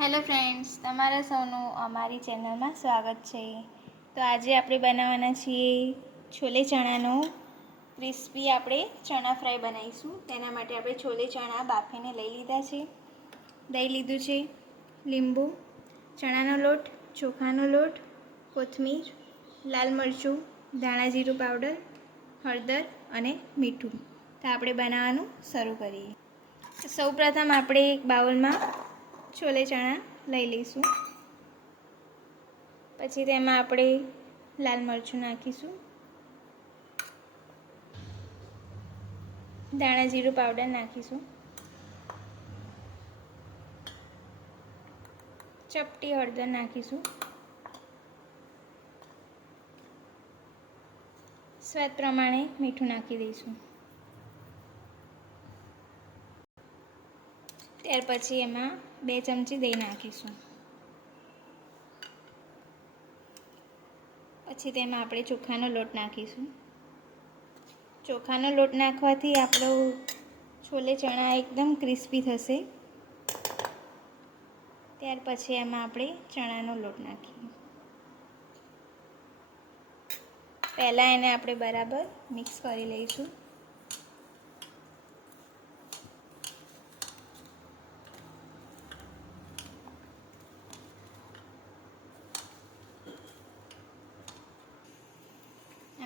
Hello friends, તમારા સૌનું અમારી ચેનલમાં સ્વાગત છે. તો આજે આપણે બનાવવાના છીએ છોલે ચણાનો ક્રિસ્પી આપણે ચણા ફ્રાય બનાવીશું. તેના માટે આપણે છોલે ચણા બાફીને લઈ લીધા છે. દહીં લીધું છે, લીંબુ, ચણાનો લોટ, ચોખાનો લોટ, કોથમીર, લાલ મરચું, ધાણા જીરું પાવડર, હળદર અને મીઠું. તો આપણે બનાવવાનું શરૂ કરીએ. સૌપ્રથમ આપણે એક બાઉલમાં છોલે ચણા લઈ લઈશું. પછી તેમાં આપણે લાલ મરચું નાખીશું, ધાણા જીરું પાવડર નાખીશું, ચપટી હળદર નાખીશું, સ્વાદ પ્રમાણે મીઠું નાખી દઈશું. ત્યાર પછી એમાં 2 ચમચી દહીં નાખીશું. પછી તેમાં આપણે ચોખાનો લોટ નાખીશું. ચોખાનો લોટ નાખવાથી આપણો છોલે ચણા એકદમ ક્રિસ્પી થશે. ત્યાર પછી એમાં આપણે ચણાનો લોટ નાખીએ. પહેલાં એને આપણે બરાબર મિક્સ કરી લઈશું.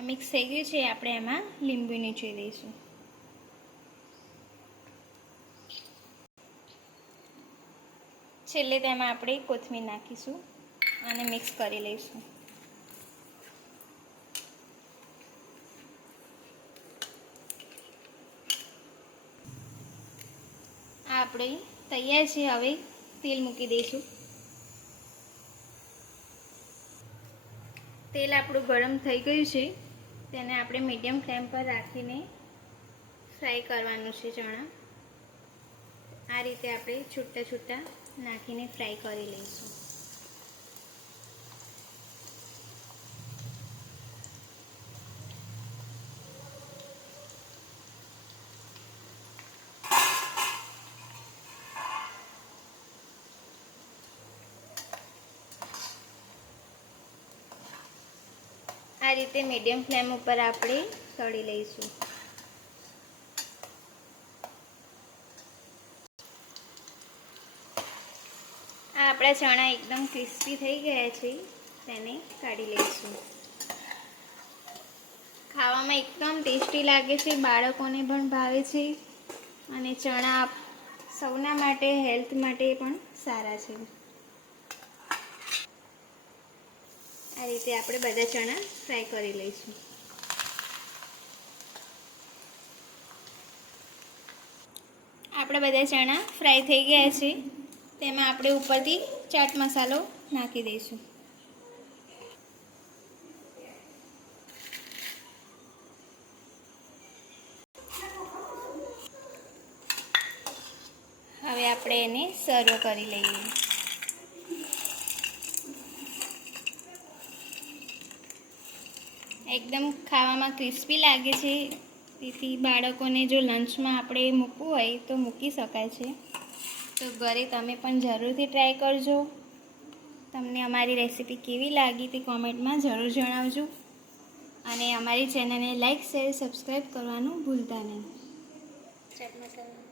મિક્સ થઈ ગયું છે. આપણે એમાં લીંબુ નીચોવી દઈશું. છેલ્લે તેમાં આપણે કોથમીર નાખીશું અને મિક્સ કરી લઈશું. આ આપણે તૈયાર છે. હવે તેલ મૂકી દઈશું. તેલ આપણું ગરમ થઈ ગયું છે. તેને આપણે મીડિયમ ફ્લેમ પર રાખીને ફ્રાય કરવાનું છે ચણા. આ રીતે આપણે છૂટા છૂટા નાખીને ફ્રાય કરી લઈશું. આ રીતે મીડિયમ ફ્લેમ ઉપર આપણે તળી લઈશું. આ આપણા ચણા એકદમ ક્રિસ્પી થઈ ગયા છે. તેને કાઢી લઈશું. ખાવામાં એકદમ ટેસ્ટી લાગે છે. બાળકોને પણ ભાવે છે અને ચણા સૌના માટે હેલ્થ માટે પણ સારા છે. આ રીતે આપણે બધા ચણા ફ્રાય કરી લઈશું. આપણા બધા ચણા ફ્રાય થઈ ગયા છે. તેમાં આપણે ઉપરથી ચાટ મસાલો નાખી દઈશું. હવે આપણે એને સર્વ કરી લઈએ. એકદમ ખાવામાં ક્રિસ્પી લાગે છે. તેથી બાળકોને જો લંચમાં આપણે મૂકવું હોય તો મૂકી શકાય છે. તો ઘરે તમે પણ જરૂરથી ટ્રાય કરજો. તમને અમારી રેસીપી કેવી લાગી તે કોમેન્ટમાં જરૂર જણાવજો. અને અમારી ચેનલને લાઈક, શેર, સબસ્ક્રાઈબ કરવાનું ભૂલતા નહીં. ચાટ મસાલો